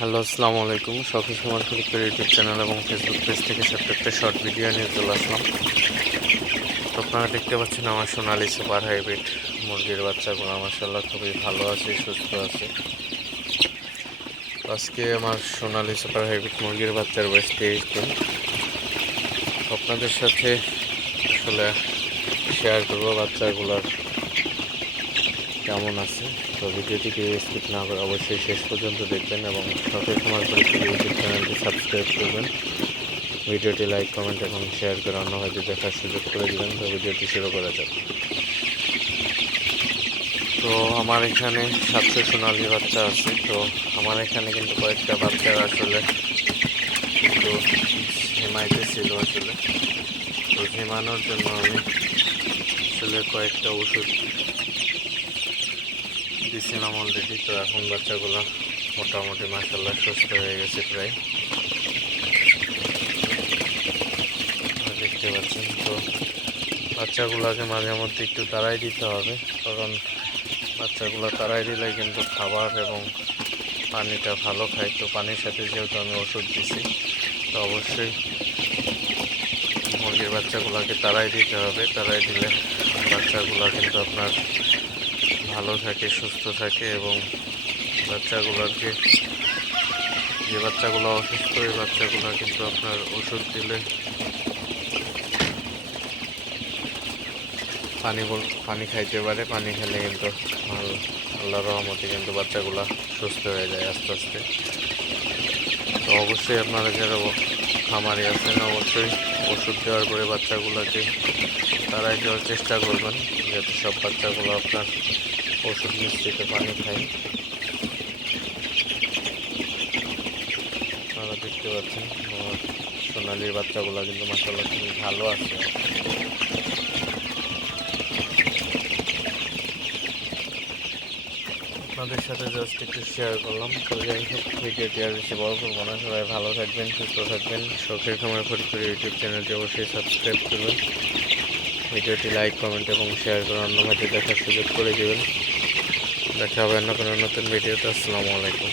Hello, আসসালামু আলাইকুম। Shakhi Kumar Faridpur YouTube channel এবং ফেসবুক পেজ থেকে ছোট্ট একটা শর্ট ভিডিও নিয়ে চলে আসলাম। আপনারা দেখতে পাচ্ছেন আমার সোনালি সুপার হাইব্রিড মুরগির বাচ্চাগুলো। মাসাল্লাহ খুবই ভালো আছে, সুস্থ আছে। আজকে আমার সোনালি সুপার হাইব্রিড মুরগির বাচ্চার বয়স তেইশ দিন। আপনাদের সাথে আসলে শেয়ার করব বাচ্চাগুলোর কেমন আছে? তো ভিডিওটিকে স্কিপ না করে অবশ্যই শেষ পর্যন্ত দেখবেন এবং শখের সময় পরিচিত ইউটিউব চ্যানেলটি সাবস্ক্রাইব করবেন। ভিডিওটি লাইক কমেন্ট এবং শেয়ার করে অন্য হয়তো দেখার সুযোগ করে দেবেন। তো ভিডিওটি শুরু করা যাক। তো আমার এখানে সাতশো সোনালি বাচ্চা আছে। তো আমার এখানে কিন্তু কয়েকটা বাচ্চা আসলে। কিন্তু ঝিমাইতে ছিল আসলে। তো ঝিমানোর জন্য আমি আসলে কয়েকটা ওষুধ দিছিলাম অলরেডি তো এখন বাচ্চাগুলো মোটামুটি মাসাল্লাহ সুস্থ হয়ে গেছে প্রায়। দেখতে পাচ্ছেন তো, বাচ্চাগুলোকে মাঝে মধ্যে একটু তাড়াই দিতে হবে, কারণ বাচ্চাগুলো তাড়াই দিলে কিন্তু খাবার এবং পানিটা ভালো খায়। তো পানির সাথে যেহেতু আমি ওষুধ দিছি, তো অবশ্যই মুরগির বাচ্চাগুলোকে তাড়াই দিতে হবে। তাড়াই দিলে বাচ্চাগুলো কিন্তু আপনার ভালো থাকে, সুস্থ থাকে এবং বাচ্চাগুলোকে যে বাচ্চাগুলো অসুস্থ ওই বাচ্চাগুলো কিন্তু আপনার ওষুধ দিলে পানি পানি খাইতে পারে, পানি খেলে কিন্তু আল- আল্লাহর রহমতে কিন্তু বাচ্চাগুলো সুস্থ হয়ে যায় আস্তে আস্তে। তো অবশ্যই আপনারা যারা খামারি আছেন, অবশ্যই ওষুধ দেওয়ার পরে বাচ্চাগুলোকে তারাই দেওয়ার চেষ্টা করবেন, যাতে সব বাচ্চাগুলো আপনার ওষুধ মিশ্রিত পানি খাই। আপনারা দেখতে পাচ্ছেন, আমার সোনালির বাচ্চাগুলো কিন্তু মাসাল্লাহ খুবই ভালো আছে। আপনাদের সাথে জাস্ট একটু শেয়ার করলাম। তো যাই হোক, ভিডিওটি আর বেশি বড় করব না। সবাই ভালো থাকবেন, সুস্থ থাকবেন। শখের খামার ফরিদপুর ইউটিউব চ্যানেলটি অবশ্যই সাবস্ক্রাইব করবেন। ভিডিওটি লাইক, কমেন্ট এবং শেয়ার করে অন্য ভাইতে দেখার সুযোগ করে দেবেন। দেখা হবে অন্য কোনো নতুন ভিডিওতে। আসসালামু আলাইকুম।